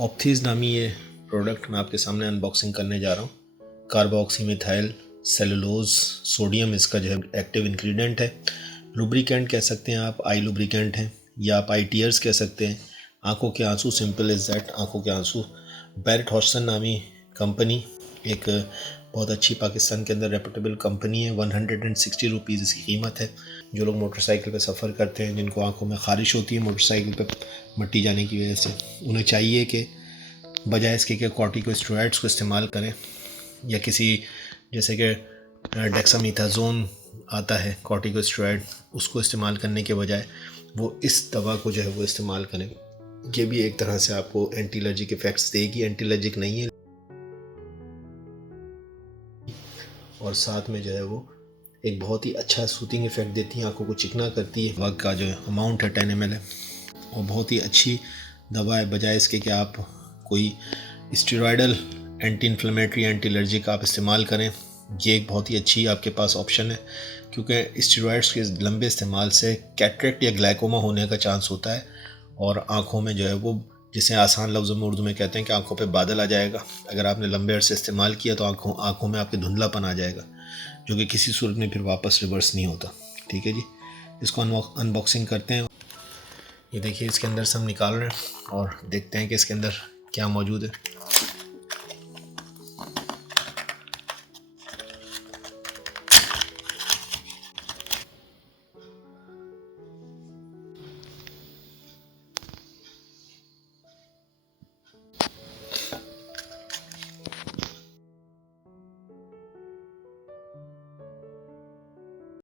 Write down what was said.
ऑप्थीज नामी ये प्रोडक्ट मैं आपके सामने अनबॉक्सिंग करने जा रहा हूँ। कार्बोक्सीमिथाइल सेलुलोज सोडियम इसका जो है एक्टिव इंग्रेडिएंट है। लुब्रिकेंट कह सकते हैं आप, आई लुब्रिकेंट है, या आप आई टीयर्स कह सकते हैं। आंखों के आंसू, सिंपल इज़ दैट, आंखों के आंसू। बैरेट हॉजसन नामी कंपनी, एक बहुत अच्छी पाकिस्तान के अंदर रेपुटेबल कंपनी है। 160 रुपीज़ इसकी कीमत है। जो लोग मोटरसाइकिल पे सफ़र करते हैं, जिनको आंखों में ख़ारिश होती है मोटरसाइकिल पे मट्टी जाने की वजह से, उन्हें चाहिए कि बजाय इसके कि कॉर्टिकोस्टेरॉइड्स को इस्तेमाल करें, या किसी जैसे कि डेक्सामीथाजोन आता है कॉर्टिकोस्टेरॉइड, उसको इस्तेमाल करने के बजाय वो इस दवा को जो है वो इस्तेमाल करें। ये भी एक तरह से आपको एंटी एलर्जिक इफ़ेक्ट्स देगी। एंटी एलर्जिक नहीं है, और साथ में जो है वो एक बहुत ही अच्छा सूथिंग इफ़ेक्ट देती है, आंखों को चिकना करती है। दवा का जो अमाउंट है 10 ml है, और बहुत ही अच्छी दवा है। बजाय इसके कि आप कोई steroidal anti inflammatory, anti allergic आप इस्तेमाल करें, ये एक बहुत ही अच्छी आपके पास ऑप्शन है। क्योंकि स्टेरॉयड्स के लंबे इस्तेमाल से कैटरेक्ट या ग्लाइकोमा होने का चांस होता है, और आँखों में जो है वो, जिसे आसान लफ्ज़ों में उर्दू में कहते हैं कि आंखों पे बादल आ जाएगा। अगर आपने लंबे अरसे इस्तेमाल किया तो आंखों में आपके धुंधलापन आ जाएगा, जो कि किसी सूरत में फिर वापस रिवर्स नहीं होता। ठीक है जी, इसको अनबॉक्सिंग करते हैं। ये देखिए, इसके अंदर से हम निकाल रहे हैं और देखते हैं कि इसके अंदर क्या मौजूद है।